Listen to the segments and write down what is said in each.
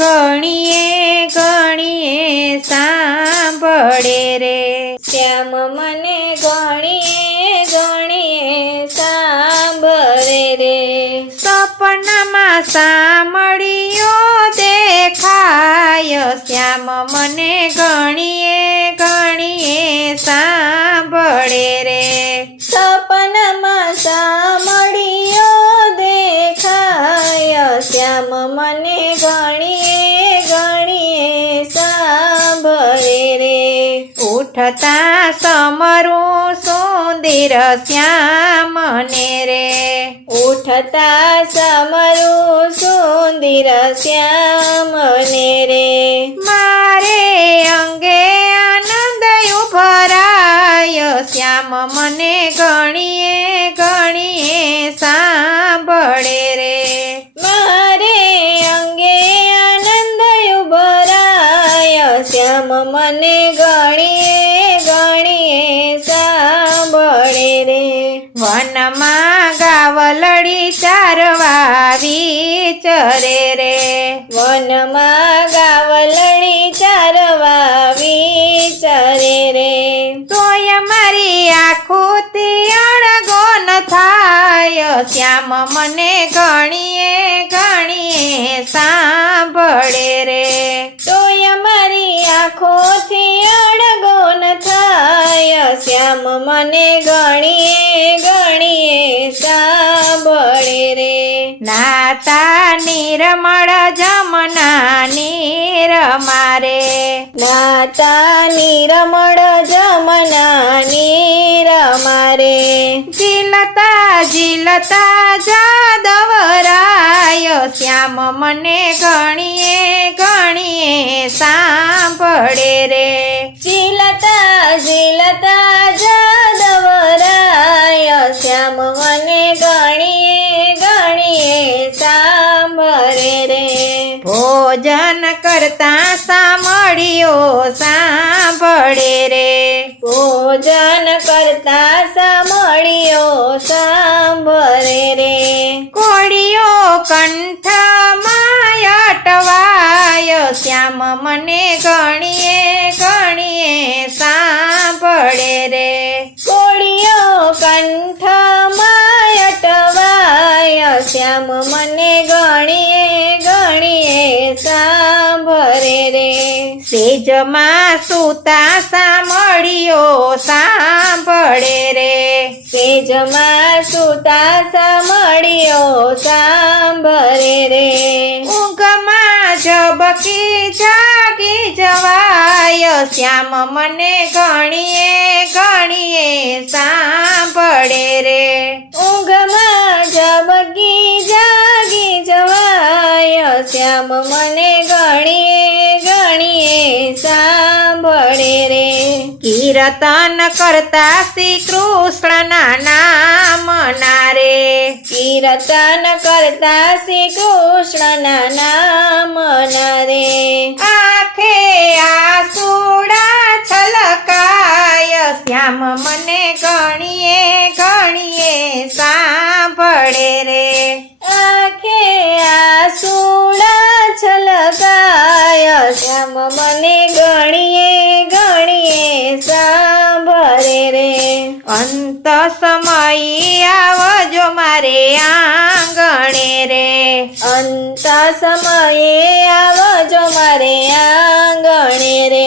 ઘણીએ ઘણીએ સાંભળે રે શ્યામ મને ઘણીએ ઘણીએ સાંભળે રે સપનામાં સાંભળ્યો દેખાય શ્યામ મને ઘણીએ ઘણીએ સાંભળે રે સપનામાં સાંભળ્યો દેખાય શ્યામ મને ઘણીએ ઘણીએ સાંભળે રે ઉઠતા સમરું સુંદર શ્યામને રે ઉઠતા સમરું સુંદર શ્યામને રે મારે અંગે આનંદ ઉભરાય શ્યામ મને ઘણીએ ઘણીએ સાંભળે રે મારે અંગે આનંદ ઉભરાય શ્યામ મને ઘણીએ ઘણીએ સાંભળે રે વનમાં ગાવલડી ચારવા વિચરે રે વનમાં ગાવલડી ચારવા વિચરે રે તોય મારી આંખોથી અણગો ન થાય શ્યામ મને ઘણીએ ઘણીએ સાંભળે રે તોય મારી આંખોથી અડગો ન થાય શ્યામ મને ઘણીએ ઘણીએ સાંભળે રે નાતા નિર્મળ જમના નીર મારે નાતા નિરમળ જમના નીર મારે ઝીલતા ઝીલતા જાદવરાય શ્યામ મને ઘણીએ ઘણીએ સાંભળે રે ઝીલતા ઝીલતા જાદવરાય શ્યામ મને ઘણીએ ઘણીએ સાંભળે રે ભોજન કરતા સાંભળ્યો સાંભળે રે ભોજન કરતા સાંભળ્યો સાંભળે રે કોળિયો કંઠમાં અટવાય શ્યામ મને ઘણીએ ઘણીએ સાંભળે રે કોળિયો કંઠમાં અટવાય શ્યામ મને ઘણીએ ઘણીએ સાંભળે રે સેજમાં સૂતા સાંભળ્યો સાંભળે રે સેજમાં સૂતા સાંભળ્યો સાંભળે રે ઊંઘમાં ઝબકી જાગી જવાય શ્યામ મને ઘણીએ ઘણીએ સાંભળે રે ઊંઘમાં ઝબકી જાગી જવાય શ્યામ મને ઘણીએ ઘણીએ સાંભળે રે કીર્તન કરતા શ્રી કૃષ્ણના નામ નારે કીર્તન કરતા શ્રી કૃષ્ણના નામ રે આંખે આસુડા છલકાય શ્યામ મને ઘણીએ ઘણીએ સાંભળે રે આંખે આસુડા છલકાય શ્યામ મને ઘણીએ ઘણીએ સાંભળે રે અંત સમયે આવજો મારે આંગણે રે અંત સમયે આવજો મારે આંગણે રે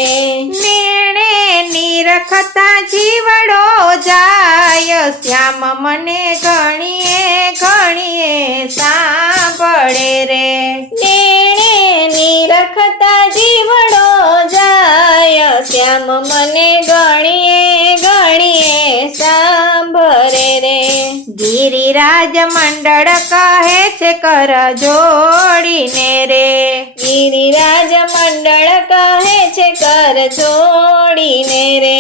મેણે નિરખતા જીવડો જાય શ્યામ મને ઘણીએ ઘણીએ સાંભળે રે નેણે નિરખતા જીવડો જાય શ્યામ મને ઘણીએ ઘણીએ સાંભળે રે ગિરિરાજ મંડળ કહે છે કર જોડીને રે ગિરિરાજ મંડળ કહે છે કર જોડીને રે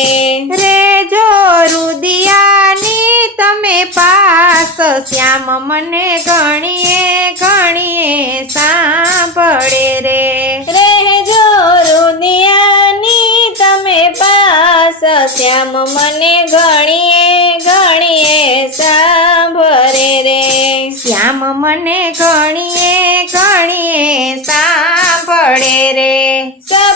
રેજો રુદિયાની તમે પાસ શ્યામ મને ઘણીએ ઘણીએ સાંભળે રે રહેજો રુદિયાની તમે પાસ શ્યામ મને ઘણીએ ઘણીએ સાંભળે રે શ્યામ મને ઘણીએ ઘણીએ સાંભળે સબ